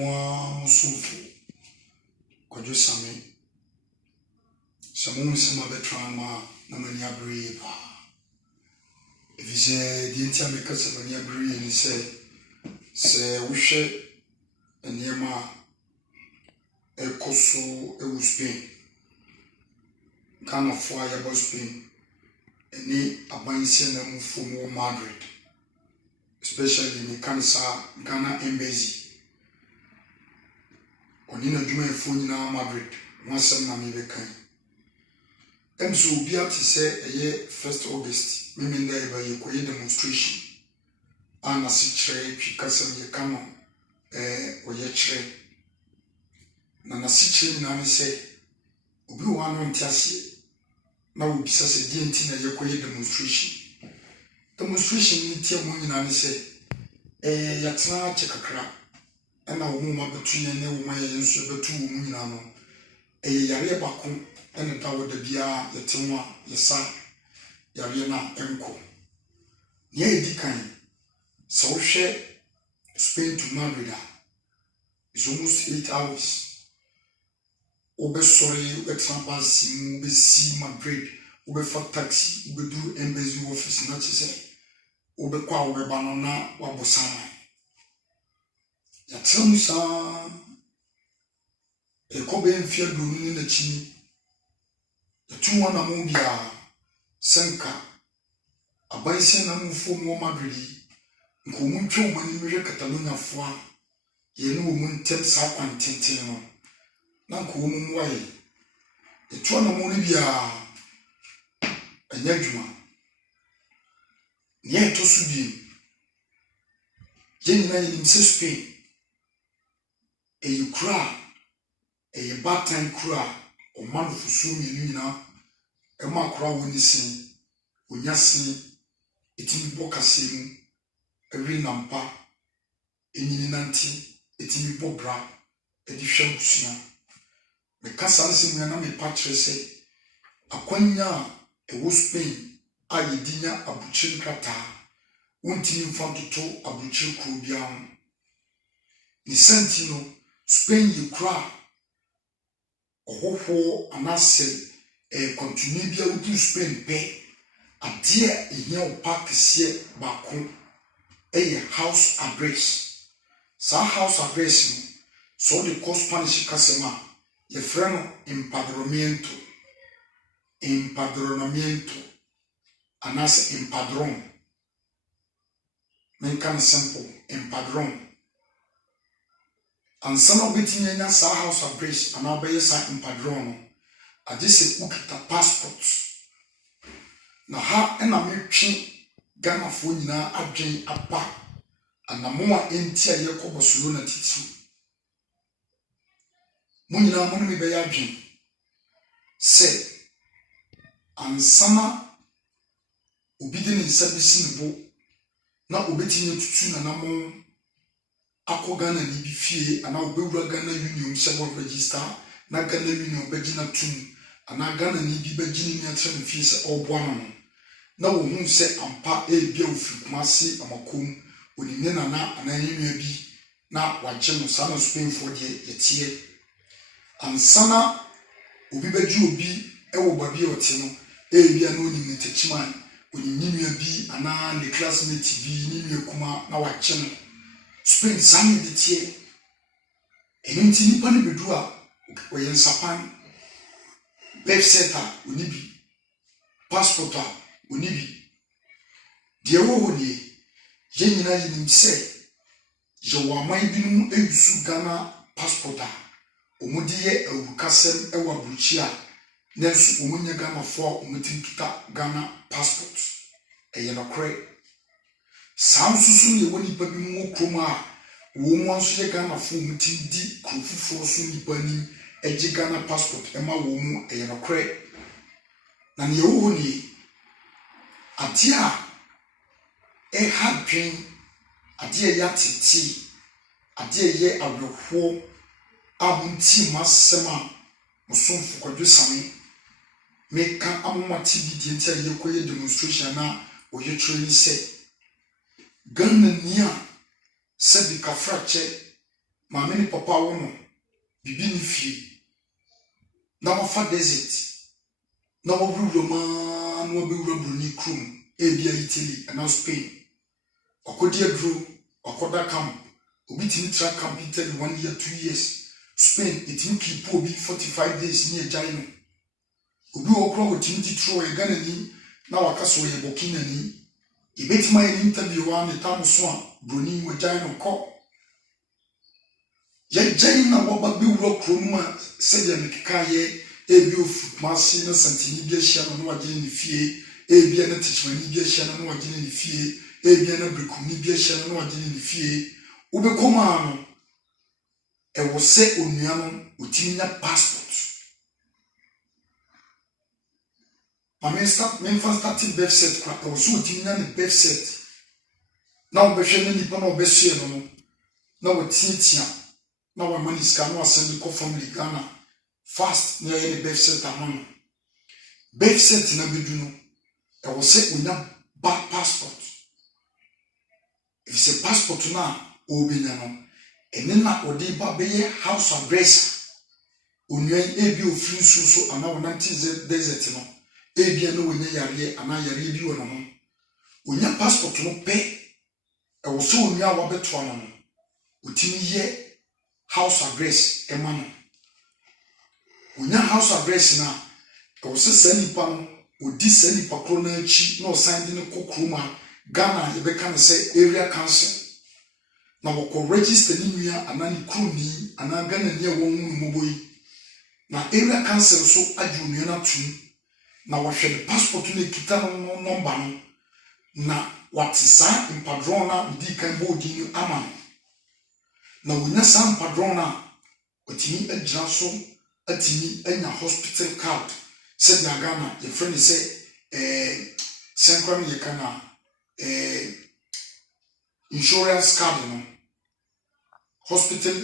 moi souffle quand je sami samu sama betrama na mani abri pa vise di ntia me kasa mani abri ni se wohwe eniema ekoso ewu Spain Ghana for ya Spain any abanse na mu from Madrid, especially in Kansas, Ghana embassy. Onina dwuma phone na Madrid, wansam na me bekan. Emso bia te say 1st August, me nda e ba ye koye demonstration. Ana si chere twi kasam ye kano oye chere. Na si chere na me say obi wano ntiase na obisa se die nti na ye koye demonstration. Demonstration ni tie mo nyina ne se yatena chekakra na wo mu mabetu ne wo ma ye nso betu wo mu nyina no yare bako ene dawo da bia yetenwa yesa yare na enko ne edi kan so hwe Spain to Madrid is almost 8 hours. Obe sorry example simu be si Madrid obe for taxi obe do embassy office na chese obe kwa obe banana wa bosana ya tsamusa kobe mfia do ni na chini ya tuwa na mo bia senka abanse na mfo mo Madrid nko mu ntwe mo ni mehwe Catalonia fo a ye no mo ntem sa kwantenten no na nko mu waye etuwa na mo ni bia anyadwuma nye to so bi yenina yenim se Spain yikura batan kura o manufusu nyina ema kura woni sin onyasin etimi bokase mu ewi nampa enyini nanti etimi bobra edi hwem kusua me kasa nsim na me patre se akwanya ewo Spain a yedinya abuchiri krata wontini mfantoto abuchiri krobia ni sentino Spain yikura ohofo anase continue bia utu Spain pe ade ehia opa kese bako house address sa house address no so the cost Spanish kasema ye freno empadronamiento anase empadron men kan simple empadron ansana obetinya na sa house address ana obeye sa empadron no agese ukita passport na ha ena metwe Ghana fo nyina adwen apa anamo a entia ye ko Barcelona titi mo nyina mo me be ya adwen se ansana obidi ni sabisi nebo na obetinya tutu na namo akọ Ghana ni bi fie ana obewura Ghana Union sebo register na Ghana Union begina tum ana Ghana ni bi begini ni atre fie se oboana no na wo hu se ampa bia ofiri kumase amakom onine na ananyenua bi na wagye no sa na Spain for de yetie ansana obi beji obi ewo babi ote no bia na onim techiman onyinua bi ana ne classmate bi ni nua kuma na wagye no Spain sami de tie enti nipa ne bedu a oyen sapan birth center onibi passport onibi de wo ni yenyina yinim se je wa man binum eyusu Ghana passport omudie awukasem ewa bruchi a nenso omunya Ghana fo omutintuta Ghana passport no kre samsusu ne woni pa bi mu kroma wo mu anso ye Ghana fo omutindi krofufo so nipa ni eje Ghana passport ema wo mu no kre na ne wo ni atia hadwen ade ya titi ade ye awehwo abunti masema musumfu kwadwe sami meka amomati bi die ntia ye koye demonstration na oye training se Ghana nia se bi kafrache maame ne papa wo no bibi ne fie na wafa desert na wawuro ma na wabewura broni krum ebia Italy and Spain akodi aduro akoda camp obi timi tra camp Italy 1 year 2 years Spain itimi keep obi 45 days ni agyan no obi okro otimi titro e Ghana ni na wakaso ye Burkina ni ibetima ye interview wa ne tamuso a broni wagyan no ko ye gyan na waba bewura krom a sedia mekeka ye ebi of masi na santini bi ahia no wagye ne fie ebi na tichmani bi ahia no wagye ne fie ebi na brekuni bi ahia no wagye ne fie ubekoma no e wo se onua no otimi na passport mame start birth set kwa e wo so otimi na birth set na obehwe ne nipa na obesue no na wotiatia na wa mani ska no asend ko family Ghana fast na ye birth set amon birth set na bedu no e wo se onya ba passport if se passport na obenya no ene na odi ba beye house address onwen ebi ofiri so ana wonanti desert no ebi na wonya yare ana yare bi wono ho onya passport no pe e wo so onua wa beto no otimi ye house address ema no onya house address na e wo se sanipa no odi sanipa kro na achi na osan de ne kokroma Ghana ye beka ne se area council na wako register ni nua anani kroni ana Ghana ni ewo mumoboyi na area council so aju nua na tum na wahwe passport no kita no number no na watisa impadron na di kan bodi ni ama na wonya sam padron na otimi agira so atimi anya hospital card said na Ghana your friend say senkwan ye kana insurance card no hospital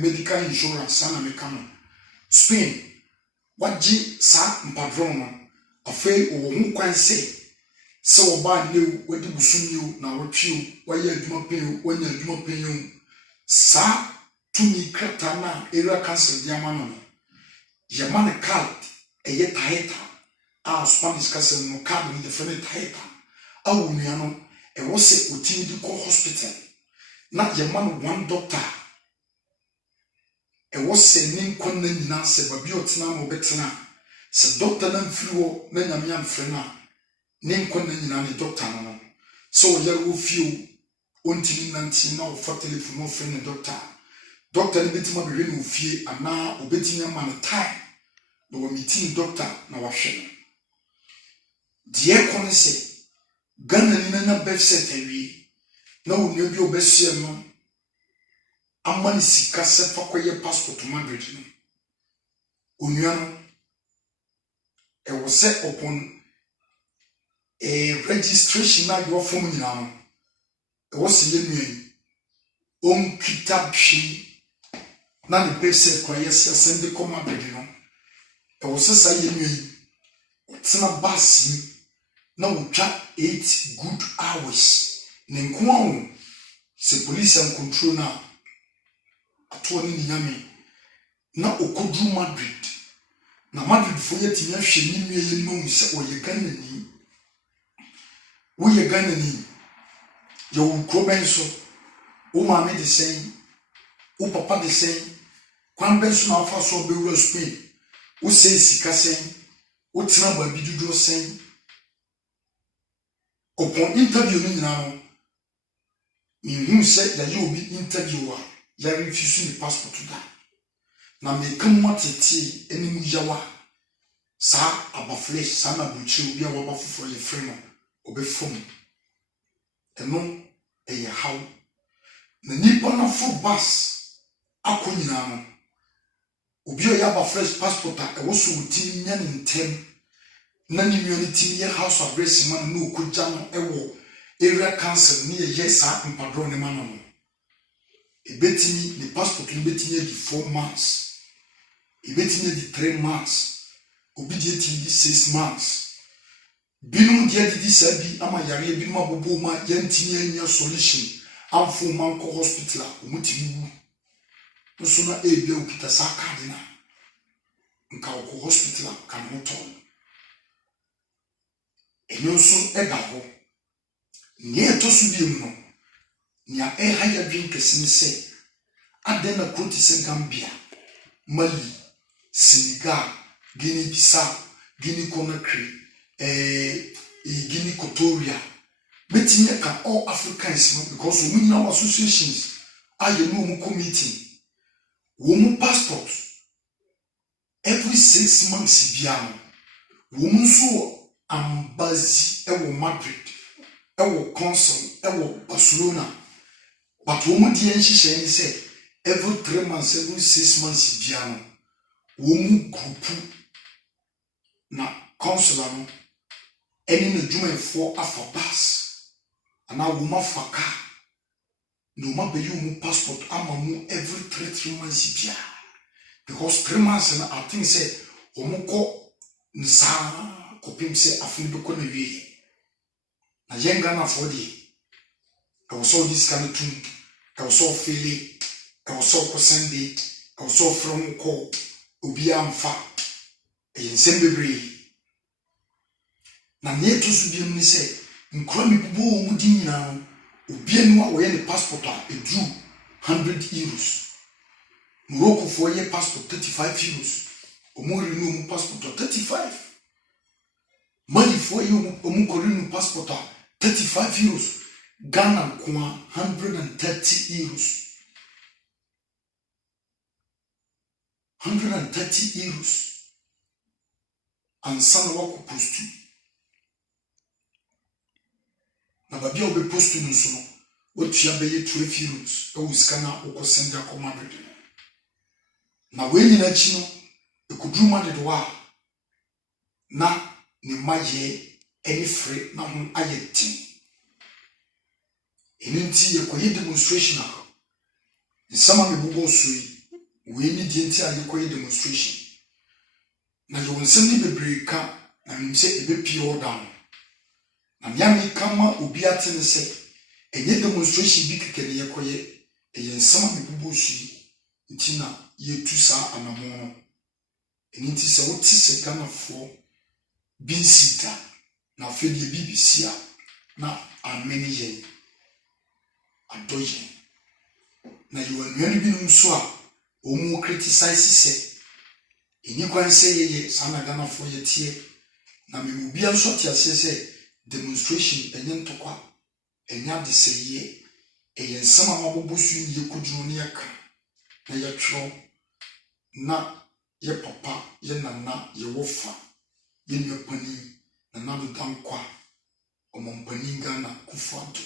medical insurance ana mekano Spain waji sa mpadron no afei wo hu kwan se wo ba ne wadi busumyo na wotwio waye adwuma pen wanya adwuma pen sa tumi krata na area council di amano no yamane card eye taeta a Spanish council no card ni different taeta awu nua no e wo se otimi di ko hospital na yamane one doctor e wo se ni nkon na nyina se babi otena mo betena se doctor na mfiriwo na nyame amfre na ni nkon na nyina ni doctor no so ya wo fio ontimi nanti na wo fa telephone ofre ne doctor ni betima be hwe no fie ana obetimi ama no time na wo meeting doctor na wa hwe die kon se Ghana ni na birth set awie na wo nua bi obesie no amani sika se fakoye passport Madrid no onua no e wo se upon registration na your form nyina no e wo se ye nua on kita phi na ne birth set kwa yes send ko Madrid no e wo se sa ye nua tsena basi na utwa 8 good hours ne nko se police and control na ato ni nyame na okodu Madrid na Madrid fo yetimi ahwe ni nua ye nmu se oye Ghana ni wo ye Ghana ni yo ko benso o maame de sen o papa de sen kwan benso na afa so be wura Spain o se sika sen o tira ba bidudo sen upon interview ni nyina no mi say that you be interviewer ya refuse the passport to that na me kan matete enimu yawa sa abaflesh sa na buchi obi a waba foforo ye frame obefom eno eye how na nipa na full bus akonyina no obi o ya abaflesh passport a wo so uti nya ne ntem na ni unity ye house of grace man no okogya no ewo area council ni ye sa mpadro ne man no ebetimi ni passport ni betimi di 4 months ebetimi di 3 months obedient di 6 months binum dia di sabi ama yare binum abobo ma yantini anya solution amfo man ko hospital omutimi wu nso na ebia okita saa card na nka wɔ hospital kan ho tɔn enyo nso ɛda hɔ ne ɛtɔ so bi mu no nia ɛha ya dwen kɛse ne sɛ adan na koti sɛ Gambia, Mali, Senegal, Guinea-Bissau, Guinea-Conakry, Guinea-Equatoria, betting ka all Africans because we know associations are you know committee. Woman passport every 6 months biano. Woman so embassy ewo Madrid, ewo consul, ewo Barcelona. But woman di enhyehyɛ say every 3 months, every 6 months biano. Woman group na consul no any na dwuma for afa pass. And I woman for car. No ma be you passport ama mu every 3 months bia. Because 3 months na I think say omoko nsa kopim say afuni be ko na wie. Na yenga na for die. I was all this kind of tune. I was all feeling. I was all Sunday. I was all from call. Obi amfa. E nsem bebre. Na ne to so bi mu ni say nkura mi bubu mu di nyina obi anu a wo ye ne passport a edru 100 euros. Morocco for ye passport 35 euros. Omo renew mu passport 35. Mali for ye omo ko renew passport 35 euros. Ghana kwa 130 euros. 130 euros. And sana wako postu. Na babi obe postu nso no. Wotua beye 12 euros. Ewu skana oko send ya Madrid. Na wenyi na chi no ekuduru Madrid wa na ne maye any free na ho ayeti. Eninti yekoye demonstration a nsama mebugo sui we ni die nti a yekoye demonstration na yo nsem ni bebre ka na nse ebepi order na nyame kama obi atene se enye demonstration bi kekere yekoye eye nsama mebugo sui nti na yetu sa anamo no eninti se woti se Ghana fo binsita na afedi BBC a na ameni ye adoye na you are really being so omu criticize say eni kwan say ye sana Ghana for ye tie na me mu bia so tia say demonstration enye ntokwa enya de say ye eye nsama mabobosu ye kudunu ne yaka na ye tro na ye papa ye nana ye wofa ye nyapani na nanu dankwa omompani Ghana Kufuado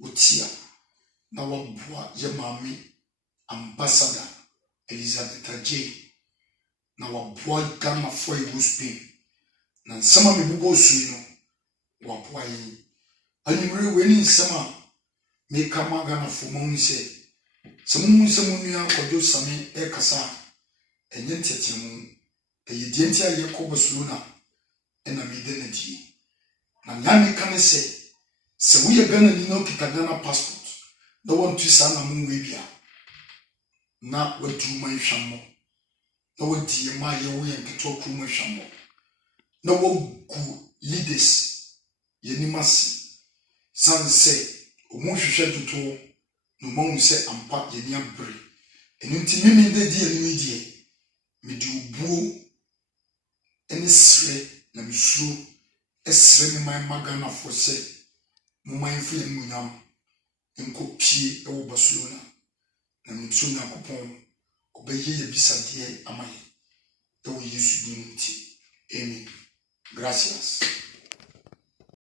otia na wabua ye mami ambassador Elizabeth Ajay na wabua Ghana for you Spain na nsama mebugo sui no wabua yi animre weni nsama me kama Ghana for mo se samu nua kodo sami e kasa enye tetemu eye die ntia ye ko Barcelona ena me de na die na nyame kan se wo ye Ghana ni no kita Ghana passport no want to say na mu webia na wadu man hwammo na wadi ma ye wo ye nketo kru man hwammo na wo gu leaders ye ni masi san say omo hwehwe tutu no mo se ampa ye ni abre enti mimi de die ni die me di obuo eni sre na misuru esre me man magana fo se mo man fi ni munyam nkopie ewo Barcelona na nso Yakobon obeye ye bisade amaye ewo Yesu din nti amen. Gracias.